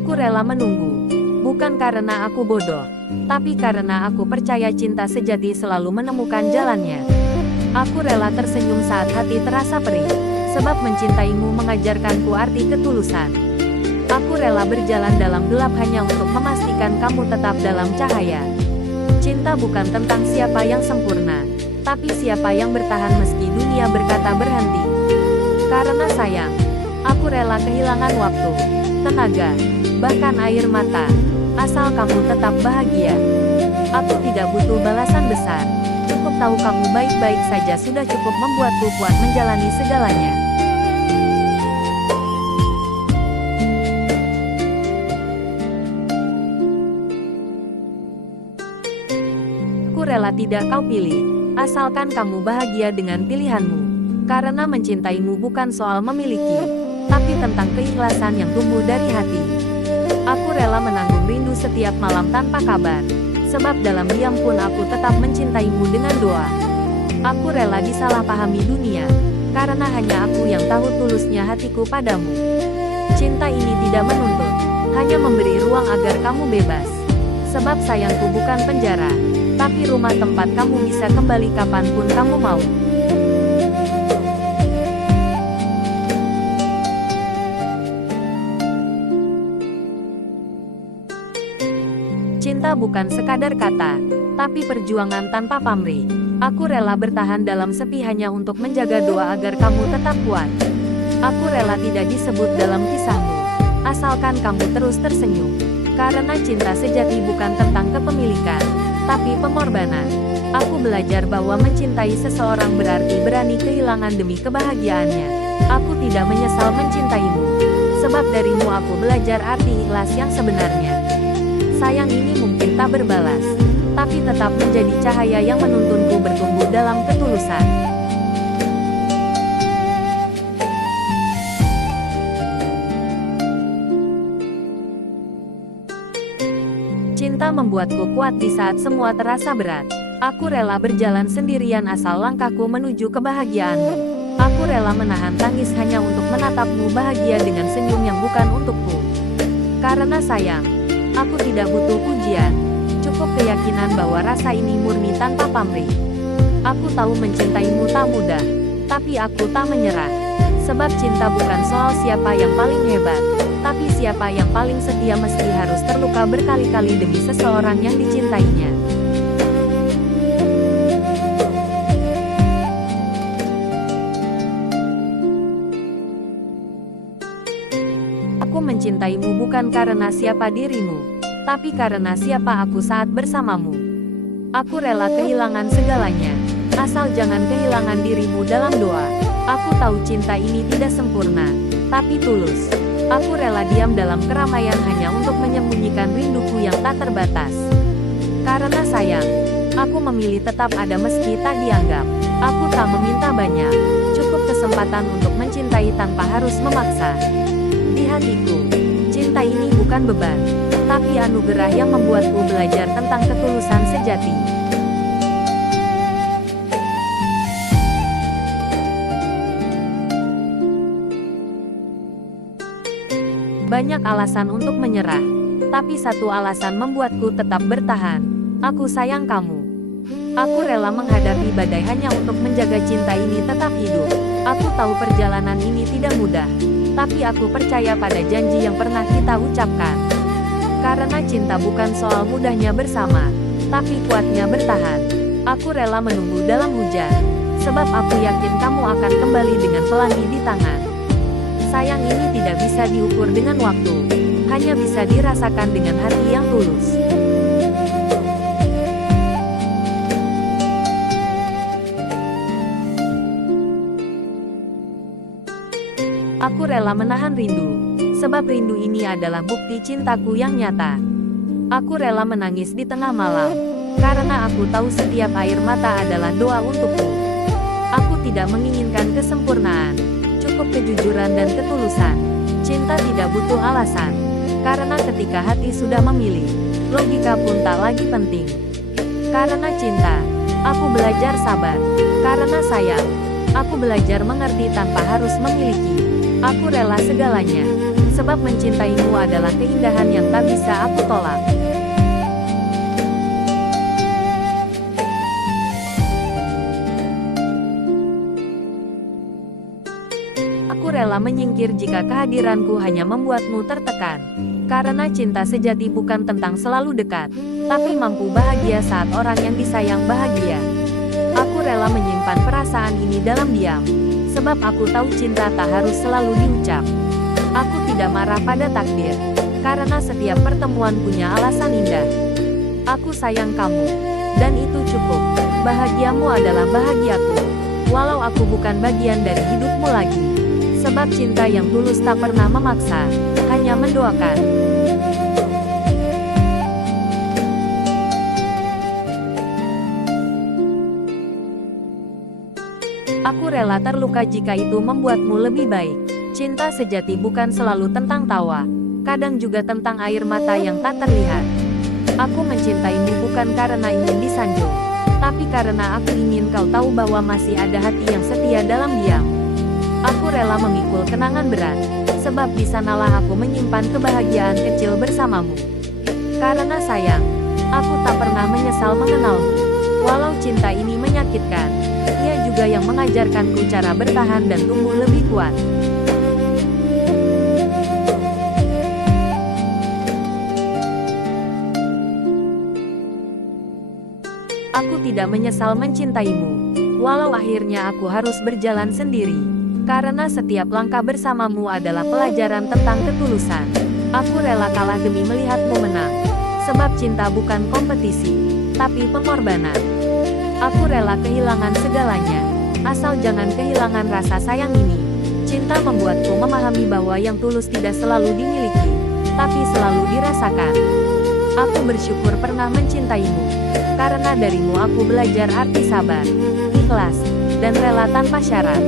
Aku rela menunggu. Bukan karena aku bodoh, tapi karena aku percaya cinta sejati selalu menemukan jalannya. Aku rela tersenyum saat hati terasa perih, sebab mencintaimu mengajarkanku arti ketulusan. Aku rela berjalan dalam gelap hanya untuk memastikan kamu tetap dalam cahaya. Cinta bukan tentang siapa yang sempurna, tapi siapa yang bertahan meski dunia berkata berhenti. Karena sayang, aku rela kehilangan waktu, tenaga, bahkan air mata, asal kamu tetap bahagia. Aku tidak butuh balasan besar, cukup tahu kamu baik-baik saja sudah cukup membuatku kuat menjalani segalanya. Aku rela tidak kau pilih, asalkan kamu bahagia dengan pilihanmu. Karena mencintaimu bukan soal memiliki, tapi tentang keikhlasan yang tumbuh dari hati. Aku rela menanggung rindu setiap malam tanpa kabar, sebab dalam diam pun aku tetap mencintaimu dengan doa. Aku rela disalahpahami dunia, karena hanya aku yang tahu tulusnya hatiku padamu. Cinta ini tidak menuntut, hanya memberi ruang agar kamu bebas. Sebab sayangku bukan penjara, tapi rumah tempat kamu bisa kembali kapanpun kamu mau. Cinta bukan sekadar kata, tapi perjuangan tanpa pamrih. Aku rela bertahan dalam sepi hanya untuk menjaga doa agar kamu tetap kuat. Aku rela tidak disebut dalam kisahmu, asalkan kamu terus tersenyum. Karena cinta sejati bukan tentang kepemilikan, tapi pengorbanan. Aku belajar bahwa mencintai seseorang berarti berani kehilangan demi kebahagiaannya. Aku tidak menyesal mencintaimu, sebab darimu aku belajar arti ikhlas yang sebenarnya. Sayang ini mungkin tak berbalas, tapi tetap menjadi cahaya yang menuntunku bertumbuh dalam ketulusan. Cinta membuatku kuat di saat semua terasa berat. Aku rela berjalan sendirian asal langkahku menuju kebahagiaanmu. Aku rela menahan tangis hanya untuk menatapmu bahagia dengan senyum yang bukan untukku. Karena sayang, aku tidak butuh pujian, cukup keyakinan bahwa rasa ini murni tanpa pamrih. Aku tahu mencintaimu tak mudah, tapi aku tak menyerah. Sebab cinta bukan soal siapa yang paling hebat, tapi siapa yang paling setia meski harus terluka berkali-kali demi seseorang yang dicintainya. Aku mencintaimu bukan karena siapa dirimu, tapi karena siapa aku saat bersamamu. Aku rela kehilangan segalanya, asal jangan kehilangan dirimu dalam doa. Aku tahu cinta ini tidak sempurna, tapi tulus. Aku rela diam dalam keramaian hanya untuk menyembunyikan rinduku yang tak terbatas. Karena sayang, aku memilih tetap ada meski tak dianggap. Aku tak meminta banyak, cukup kesempatan untuk mencintai tanpa harus memaksa. Di hatiku, cinta ini bukan beban, tapi anugerah yang membuatku belajar tentang ketulusan sejati. Banyak alasan untuk menyerah, tapi satu alasan membuatku tetap bertahan. Aku sayang kamu. Aku rela menghadapi badai hanya untuk menjaga cinta ini tetap hidup. Aku tahu perjalanan ini tidak mudah, tapi aku percaya pada janji yang pernah kita ucapkan. Karena cinta bukan soal mudahnya bersama, tapi kuatnya bertahan. Aku rela menunggu dalam hujan, sebab aku yakin kamu akan kembali dengan pelangi di tangan. Sayang ini tidak bisa diukur dengan waktu, hanya bisa dirasakan dengan hati yang tulus. Aku rela menahan rindu, sebab rindu ini adalah bukti cintaku yang nyata. Aku rela menangis di tengah malam, karena aku tahu setiap air mata adalah doa untukku. Aku tidak menginginkan kesempurnaan, cukup kejujuran dan ketulusan. Cinta tidak butuh alasan, karena ketika hati sudah memilih, logika pun tak lagi penting. Karena cinta, aku belajar sabar. Karena sayang, aku belajar mengerti tanpa harus memiliki. Aku rela segalanya, sebab mencintaimu adalah keindahan yang tak bisa aku tolak. Aku rela menyingkir jika kehadiranku hanya membuatmu tertekan. Karena cinta sejati bukan tentang selalu dekat, tapi mampu bahagia saat orang yang disayang bahagia. Aku rela menyimpan perasaan ini dalam diam, sebab aku tahu cinta tak harus selalu diucap. Aku tidak marah pada takdir, karena setiap pertemuan punya alasan indah. Aku sayang kamu, dan itu cukup. Bahagiamu adalah bahagiaku, walau aku bukan bagian dari hidupmu lagi. Sebab cinta yang tulus tak pernah memaksa, hanya mendoakan. Aku rela terluka jika itu membuatmu lebih baik. Cinta sejati bukan selalu tentang tawa, kadang juga tentang air mata yang tak terlihat. Aku mencintaimu bukan karena ingin disanjung, tapi karena aku ingin kau tahu bahwa masih ada hati yang setia dalam diam. Aku rela memikul kenangan berat, sebab di sanalah aku menyimpan kebahagiaan kecil bersamamu. Karena sayang, aku tak pernah menyesal mengenalmu. Walau cinta ini menyakitkan, ia juga yang mengajarkanku cara bertahan dan tumbuh lebih kuat. Aku tidak menyesal mencintaimu, walau akhirnya aku harus berjalan sendiri. Karena setiap langkah bersamamu adalah pelajaran tentang ketulusan. Aku rela kalah demi melihatmu menang. Sebab cinta bukan kompetisi, tapi pengorbanan. Aku rela kehilangan segalanya, asal jangan kehilangan rasa sayang ini. Cinta membuatku memahami bahwa yang tulus tidak selalu dimiliki, tapi selalu dirasakan. Aku bersyukur pernah mencintaimu, karena darimu aku belajar arti sabar, ikhlas, dan rela tanpa syarat.